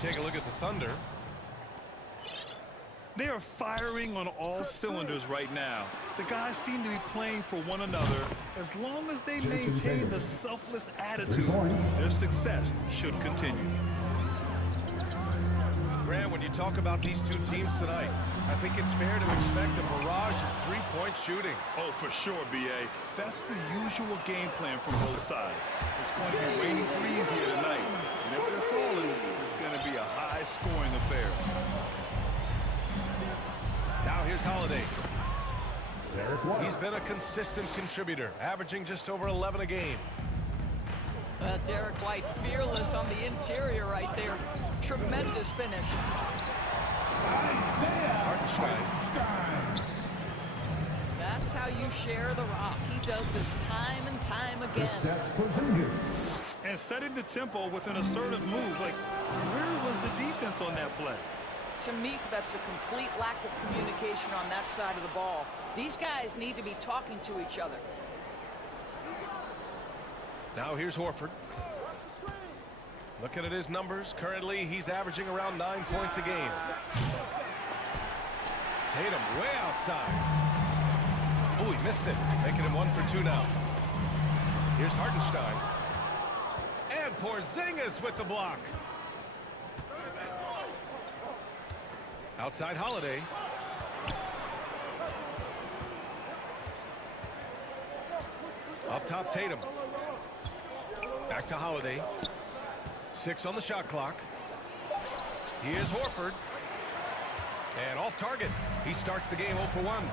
take a look at the Thunder. They are firing on all cylinders right now. The guys seem to be playing for one another. As long as they maintain the selfless attitude, their success should continue. Grant, when you talk about these two teams tonight, I think it's fair to expect a barrage of three-point shooting. Oh, for sure, B.A. That's the usual game plan from both sides. It's going to be raining threes here tonight. And if they're falling, it's going to be a high-scoring affair. Now here's Holiday. He's been a consistent contributor, averaging just over 11 a game. Derek White fearless on the interior right there. Tremendous finish. Hartenstein. That's how you share the rock. He does this time and time again. And setting the tempo with an assertive move. Like, where was the defense on that play? To me, that's a complete lack of communication on that side of the ball. These guys need to be talking to each other. Now here's Horford. Looking at his numbers, currently he's averaging around 9 points a game. Tatum way outside. Oh, he missed it, making him 1 for 2 now. Here's Hartenstein. And Porzingis with the block. Outside Holiday. Up top Tatum. Back to Holiday. 6 on the shot clock. Here's Horford. And off target. He starts the game 0 for 1.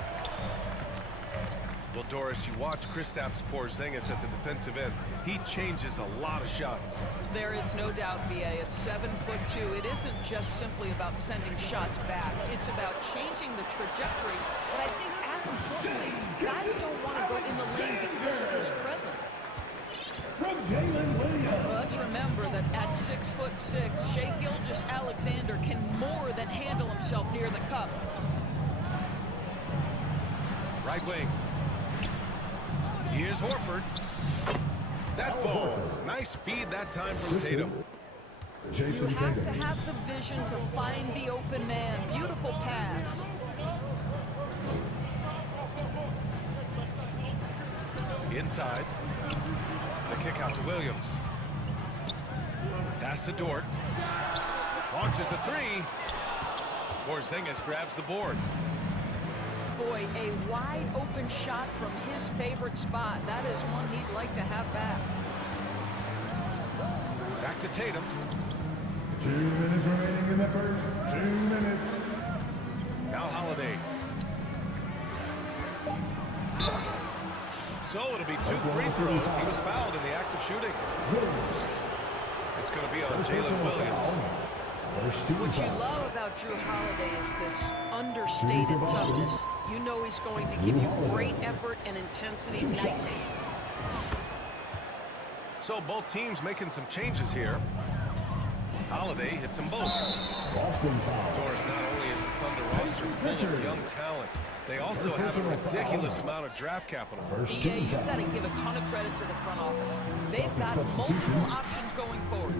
Well, Doris, you watch Kristaps Porzingis at the defensive end. He changes a lot of shots. There is no doubt, B.A. It's 7'2". It isn't just simply about sending shots back. It's about changing the trajectory. But I think as importantly, guys don't want to go in the lane because of his presence. From Jalen Williams. Let's remember that at 6'6", Shai Gilgeous-Alexander can more than handle himself near the cup. Right wing. Here's Horford. That falls. Nice feed that time from Tatum. You have to have the vision to find the open man. Beautiful pass. Inside. The kick out to Williams. Pass to Dort. Launches a 3. Porzingis grabs the board. Boy, a wide open shot from his favorite spot. That is one he'd like to have back. Back to Tatum. 2 minutes remaining in the first. 2 minutes. Now Holiday. So it'll be 2 free throws. He was fouled in the act of shooting. It's going to be on Jalen Williams. What you love about Drew Holiday is this understated toughness. You know he's going to give you great effort and intensity nightly. So both teams making some changes here. Holiday hits them both. Doris, not only is the Thunder roster full of young talent, they also have a ridiculous amount of draft capital. Yeah, you've got to give a ton of credit to the front office. They've got multiple options going forward.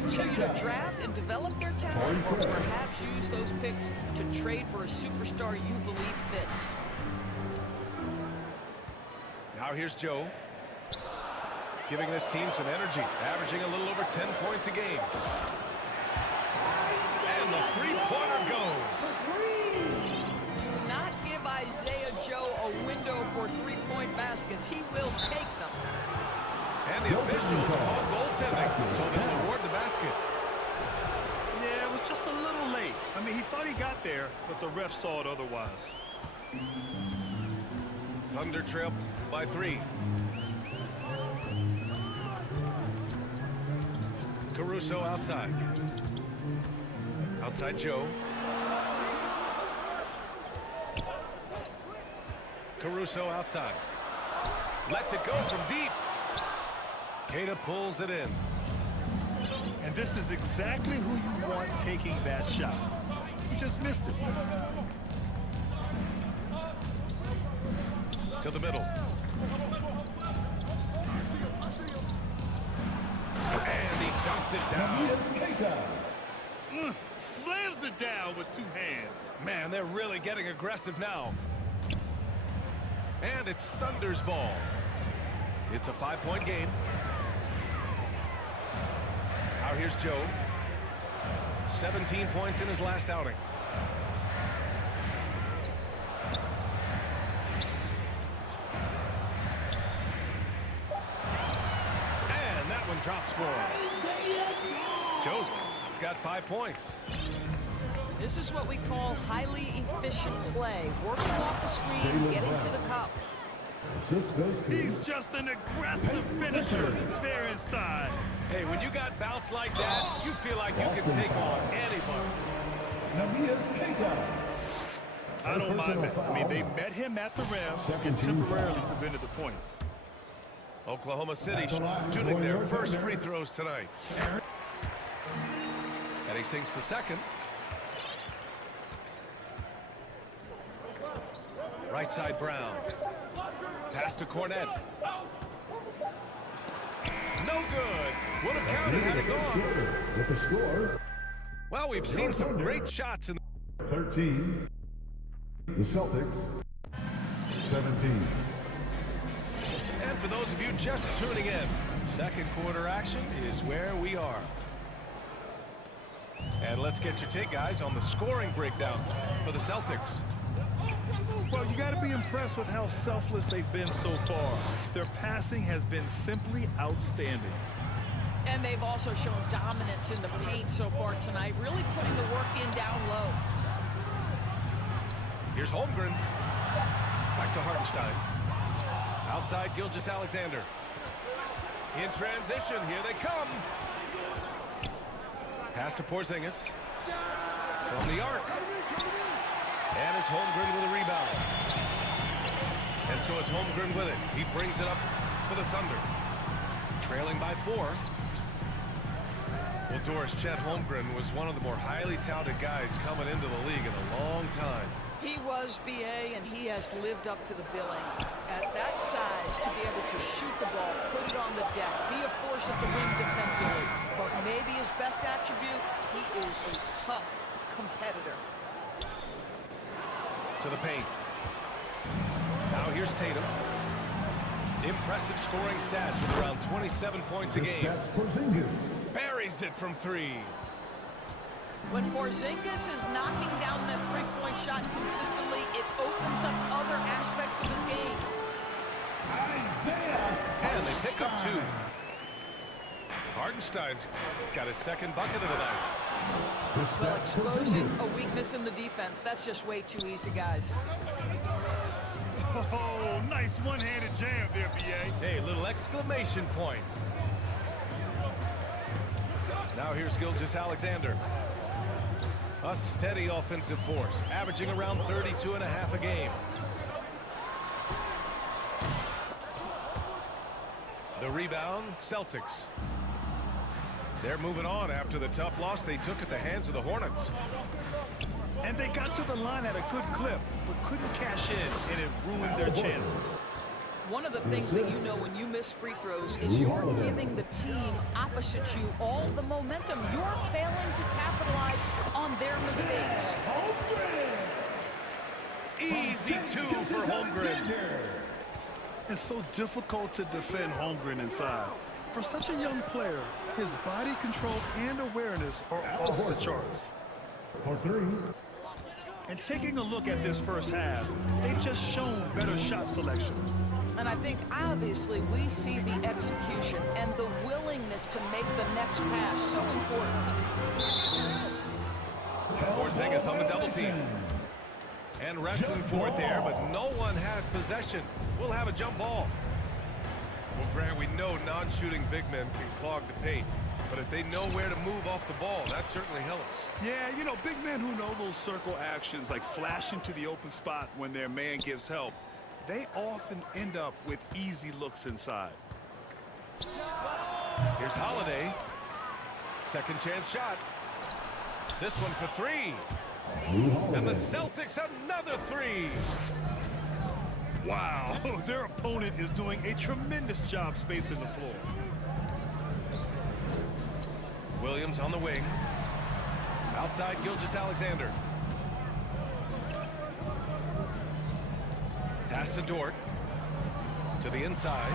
Continue to draft and develop their talent, or perhaps use those picks to trade for a superstar you believe fits. Now here's Joe, giving this team some energy, averaging a little over 10 points a game. And the three-pointer goes. Do not give Isaiah Joe a window for three-point baskets. He will take them. And the officials call goaltending, so they'll award the basket. Yeah, it was just a little late. I mean, he thought he got there, but the ref saw it otherwise. Thunder trail by 3. Caruso outside. Outside Joe. Caruso outside. Lets it go from deep. Queta pulls it in. And this is exactly who you want taking that shot. He just missed it. To the middle. And he dunks it down. Slams it down with 2 hands. Man, they're really getting aggressive now. And it's Thunder's ball. It's a 5-point game. Now here's Joe. 17 points in his last outing. And that one drops for him. Joe's got 5 points. This is what we call highly efficient play. Working off the screen, getting to the cup. Assist goes to He's just an aggressive finisher there inside. Hey, when you got bounce like that, you feel like you can take on anybody. NBA2K25. I don't mind that. I mean, they met him at the rim and temporarily prevented the points. Oklahoma City shooting their first free throws tonight. And he sinks the second. Right side Brown. Pass to Cornette. No good. Would have counted had it gone. With the score. Well, we've seen some great shots in 13. The Celtics. 17. And for those of you just tuning in, second quarter action is where we are. And let's get your take, guys, on the scoring breakdown for the Celtics. Well, you got to be impressed with how selfless they've been so far. Their passing has been simply outstanding. And they've also shown dominance in the paint so far tonight, really putting the work in down low. Here's Holmgren. Back to Hartenstein. Outside Gilgeous-Alexander. In transition, here they come. Pass to Porzingis. From the arc. And it's Holmgren with a rebound. And so it's Holmgren with it. He brings it up for the Thunder. Trailing by 4. Well, Doris, Chet Holmgren was one of the more highly touted guys coming into the league in a long time. He was BA, and he has lived up to the billing. At that size, to be able to shoot the ball, put it on the deck, be a force at the rim defensively. But maybe his best attribute, he is a tough competitor. To the paint. Now here's Tatum. Impressive scoring stats with around 27 points a game. That's Porzingis. Buries it from 3. When Porzingis is knocking down that three-point shot consistently, it opens up other aspects of his game. And they pick up 2. Hartenstein's got his second bucket of the night. Well, exposing a weakness in the defense, that's just way too easy, guys. Oh, nice one-handed jam there, B.A. Hey, little exclamation point. Now here's Gilgeous-Alexander. A steady offensive force, averaging around 32.5 a game. The rebound, Celtics. They're moving on after the tough loss they took at the hands of the Hornets. And they got to the line at a good clip, but couldn't cash in, and it ruined their chances. One of the things that you know when you miss free throws is you're giving the team opposite you all the momentum. You're failing to capitalize on their mistakes. Easy 2 for Holmgren. It's so difficult to defend Holmgren inside. For such a young player, his body control and awareness are off the charts. For 3. And taking a look at this first half, they've just shown better shot selection. And I think, obviously, we see the execution and the willingness to make the next pass so important. Porzingis on the double team. And wrestling for it there, but no one has possession. We'll have a jump ball. Well, Grant, we know non-shooting big men can clog the paint. But if they know where to move off the ball, that certainly helps. Yeah, you know, big men who know those circle actions, like flashing to the open spot when their man gives help, they often end up with easy looks inside. Here's Holiday. Second chance shot. This one for 3. And the Celtics another 3. Wow, their opponent is doing a tremendous job spacing the floor. Williams on the wing. Outside Gilgeous-Alexander. Pass to Dort. To the inside.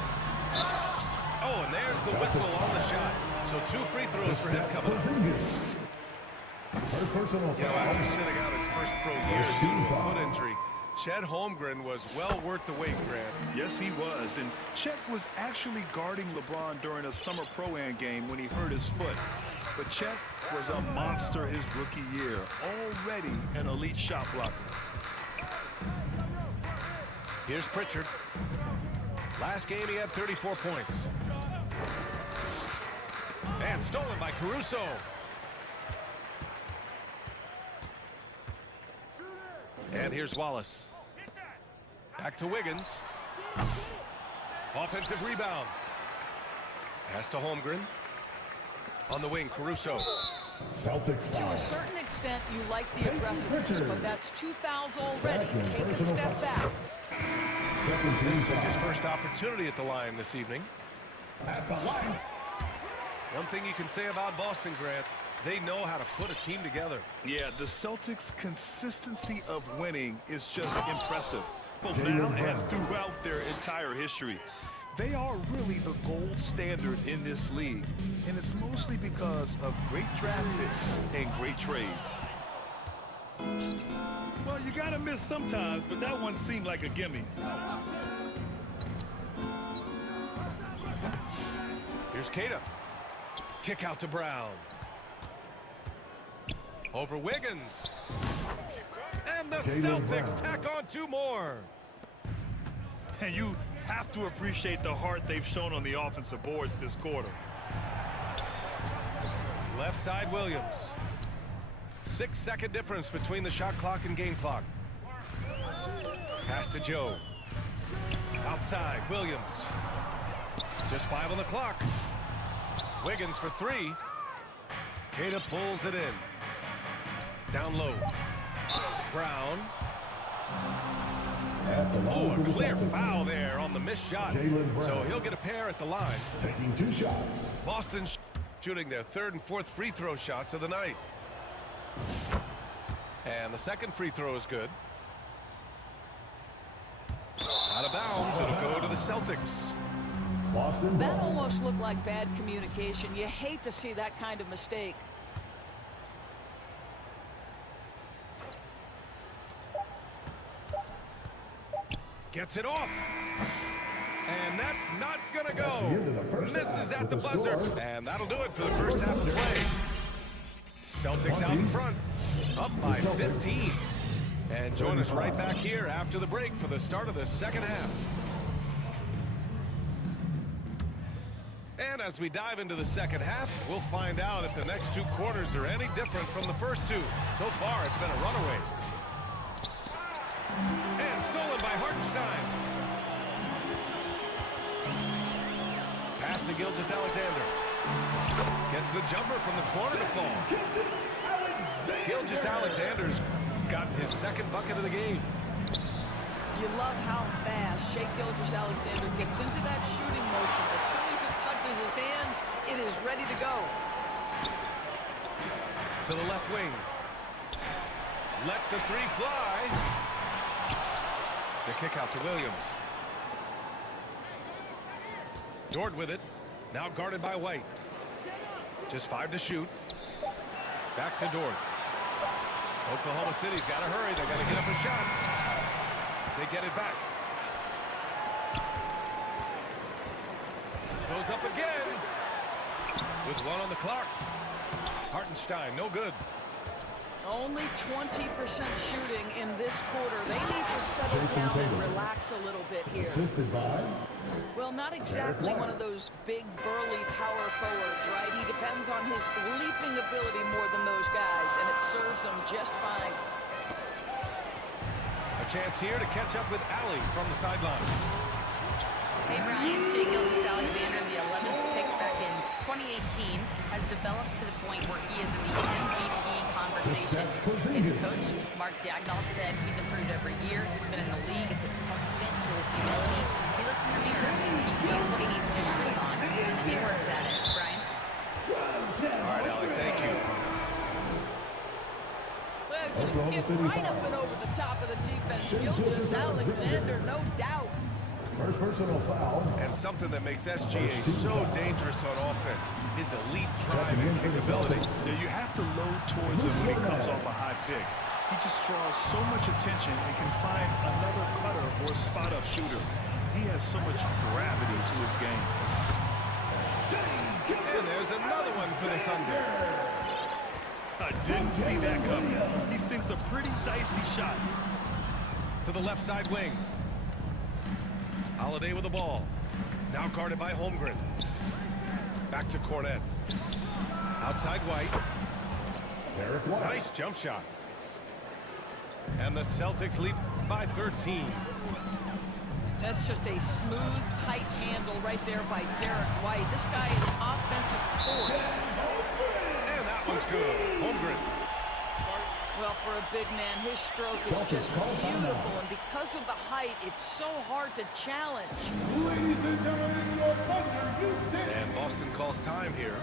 Oh, and there's the whistle on the shot. So 2 free throws for him coming up. First personal Yeah, foul. after sitting out his first pro year due to a foot injury, Chet Holmgren was well worth the wait, Grant. Yes, he was. And Chet was actually guarding LeBron during a summer Pro-Am game when he hurt his foot. But Chet was a monster his rookie year, already an elite shot blocker. Here's Pritchard. Last game he had 34 points. And stolen by Caruso. And here's Wallace. Back to Wiggins. Offensive rebound. Pass to Holmgren. On the wing, Caruso. Celtics To a foul. certain extent, you like the aggressiveness, Pritchard. but that's 2 fouls already. Second Take a personal step foul. back. Second team This is his foul. first opportunity at the line this evening. At the line. One thing you can say about Boston, Grant, they know how to put a team together. Yeah, the Celtics' consistency of winning is just impressive, both now and throughout their entire history. They are really the gold standard in this league, and it's mostly because of great draft picks and great trades. Well, you gotta miss sometimes, but that one seemed like a gimme. Here's Cada. Kick out to Brown. Over Wiggins. And the Jaylen Celtics Brown. tack on 2 more. And you have to appreciate the heart they've shown on the offensive boards this quarter. Left side Williams. 6-second difference between the shot clock and game clock. Pass to Joe. Outside Williams. Just 5 on the clock. Wiggins for 3. Cada pulls it in. Down low. Brown. At the line Oh, for a the clear Celtics. foul there on the missed shot. Jaylen Brown. So he'll get a pair at the line. Taking 2 shots. Boston shooting their 3rd and 4th free throw shots of the night. And the second free throw is good. Out of bounds, it'll go to the Celtics. Boston That ball. almost looked like bad communication. You hate to see that kind of mistake. Gets it off. And that's not gonna That's the end of the go. first Misses half at the with the buzzer. score. And that'll do it for the first half of the play. Celtics out in front. Up by The Celtics. 15. And join us right back here after the break for the start of the second half. And as we dive into the second half, we'll find out if the next 2 quarters are any different from the first 2. So far, it's been a runaway. And stolen by Hartenstein. Pass to Gilgeous-Alexander. Gets the jumper from the corner to fall. Gilgeous-Alexander's gotten his 2nd bucket of the game. You love how fast Shai Gilgeous-Alexander gets into that shooting motion. As soon as it touches his hands, it is ready to go. To the left wing. Lets the 3 fly. The kick out to Williams. Dort with it. Now guarded by White. Just 5 to shoot. Back to Dort. Oklahoma City's got to hurry. They got to get up a shot. They get it back. Goes up again. With 1 on the clock. Hartenstein, no good. Only 20% shooting in this quarter. They need to settle Jason down and Tatum. relax a little bit here. Assisted by Well, not exactly one of those big, burly power forwards, right? He depends on his leaping ability more than those guys, and it serves him just fine. A chance here to catch up with Allie from the sideline. Hey, Brian, Shai Gilgeous-Alexander, the 11th pick back in 2018, has developed to the point where he is in the MVP conversation. His coach, Mark Daignault, said he's improved every year. He's been in the league. It's a testament to his humility. He looks in the mirror. He sees what he needs to improve on, and then he works at it. Brian? All right, Allie, thank you. Just get right up and over the top of the defense. Gilgeous Alexander, no doubt. First personal foul. And something that makes SGA so dangerous on offense, his elite drive and kickability. Yeah, you have to load towards him when he comes off a high pick. He just draws so much attention and can find another cutter or spot-up shooter. He has so much gravity to his game. And there's another one for the Thunder. I didn't see that coming. He sinks a pretty dicey shot. To the left side wing. Holiday with the ball. Now guarded by Holmgren. Back to Cornet. Outside White. Derek White. Nice jump shot. And the Celtics lead by 13. That's just a smooth, tight handle right there by Derek White. This guy is offensive force. And that one's good. Holmgren. Well, for a big man, his stroke is just beautiful, and because of the height, it's so hard to challenge. Ladies and gentlemen, your Thunder, And Boston calls time here.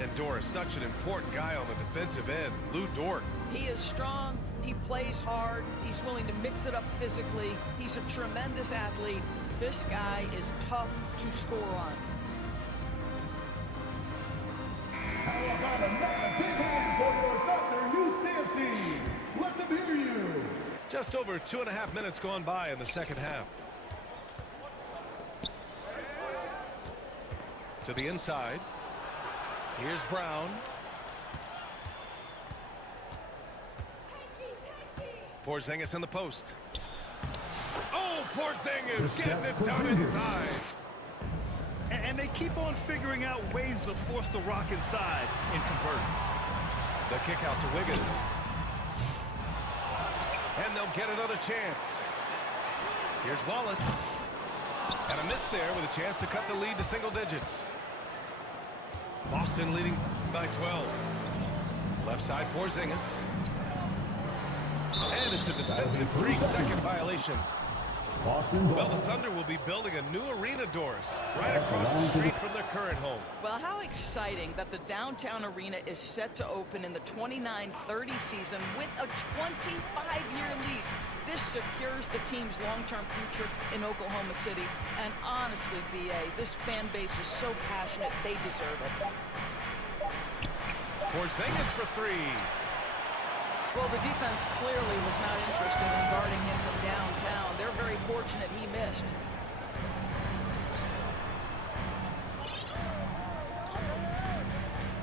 And Doris, such an important guy on the defensive end. Lou Dort. He is strong, he plays hard, he's willing to mix it up physically, he's a tremendous athlete. This guy is tough to score on. How about another big hand for your Thunder youth dance team? Let them hear you. Just over 2.5 minutes gone by in the second half. To the inside. Here's Brown. Porzingis in the post. Oh, Porzingis getting it done inside. And they keep on figuring out ways to force the rock inside and convert. The kick out to Wiggins. And they'll get another chance. Here's Wallace. And a miss there with a chance to cut the lead to single digits. Boston leading by 12. Left side Porzingis. And it's a defensive 3-second violation. Boston. Well, the Thunder will be building a new arena, Doris, right across the street from their current home. Well, how exciting that the downtown arena is set to open in the 29-30 season with a 25-year lease. This secures the team's long-term future in Oklahoma City. And honestly, B.A., this fan base is so passionate, they deserve it. Porzingis for three. Well, the defense clearly was not interested in guarding him from downtown. They're very fortunate he missed.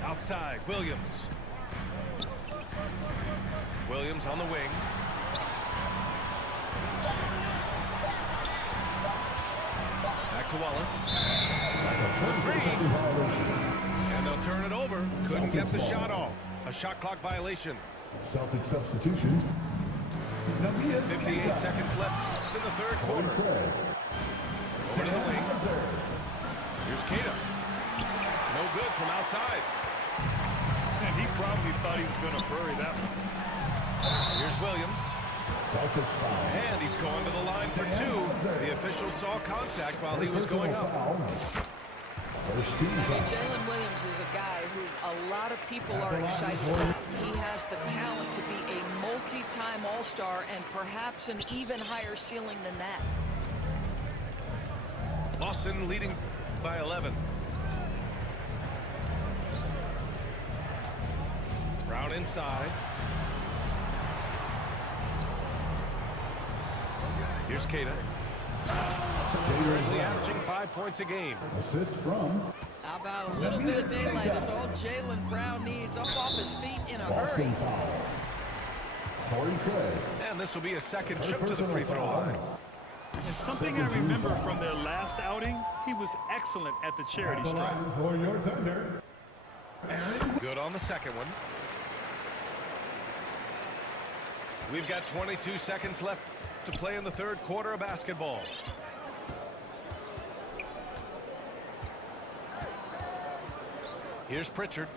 Outside, Williams. Williams on the wing. Back to Wallace. For three. And they'll turn it over. Couldn't get the shot off. A shot clock violation. Celtic substitution. 58 seconds left in the third quarter. Over to the wing. Here's Keita. No good from outside. And he probably thought he was going to bury that one. Here's Williams. Celtics foul. And he's going to the line for two. The official saw contact while he was going up. First team foul. Jalen Williams is a guy who a lot of people are excited about. He has the talent to be a multi-time All-Star and perhaps an even higher ceiling than that. Boston leading by 11. Brown inside. Here's Keita. Currently averaging 5 points a game. Assist from How about a little bit of daylight? That's all Jaylen Brown needs. Up off his feet in a hurry. Boston foul. Torrey Craig. And this will be a second trip to the free throw line. And something I remember from their last outing, he was excellent at the charity stripe. For your Thunder. Good on the second one. We've got 22 seconds left to play in the third quarter of basketball. Here's Pritchard.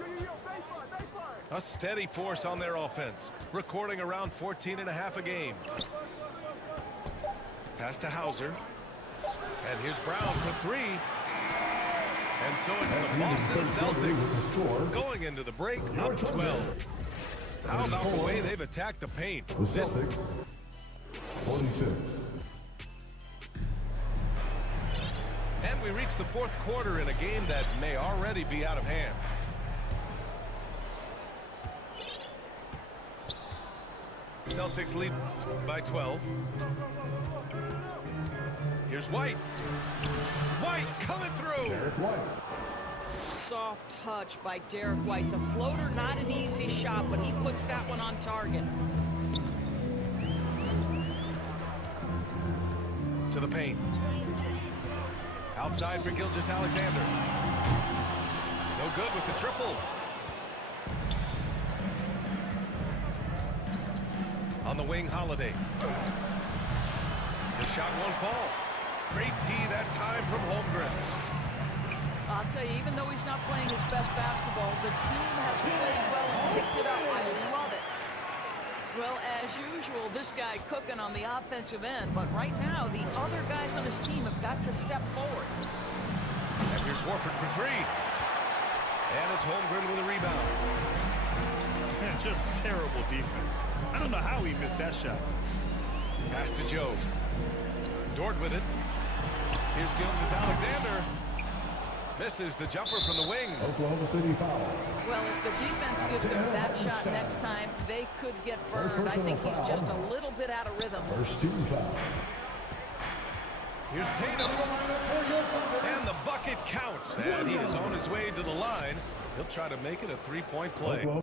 A steady force on their offense, recording around 14.5 a game. Pass to Hauser. And here's Brown for three. And so it's the Boston Celtics going into the break up 12. How about the way they've attacked the paint? The Celtics, 46. And we reach the fourth quarter in a game that may already be out of hand. Celtics lead by 12. Here's White. White coming through. Derek White. Soft touch by Derek White. The floater, not an easy shot, but he puts that one on target. To the paint. Outside for Gilgeous-Alexander. No good with the triple. On the wing, Holiday. The shot won't fall. Great D that time from Holmgren. I'll tell you, even though he's not playing his best basketball, the team has played well and picked it up. I love it. Well, as usual, this guy cooking on the offensive end, but right now, the other guys on his team have got to step forward. And here's Horford for three. And it's Holmgren with a rebound. Man, just terrible defense. I don't know how he missed that shot. Pass to Joe. Dort with it. Here's Gilgeous-Alexander. Misses the jumper from the wing. Oklahoma City foul. Well, if the defense gives him that shot next time, they could get burned. I think he's just a little bit out of rhythm. First team foul. Here's Tatum. And the bucket counts. And he is on his way to the line. He'll try to make it a three-point play.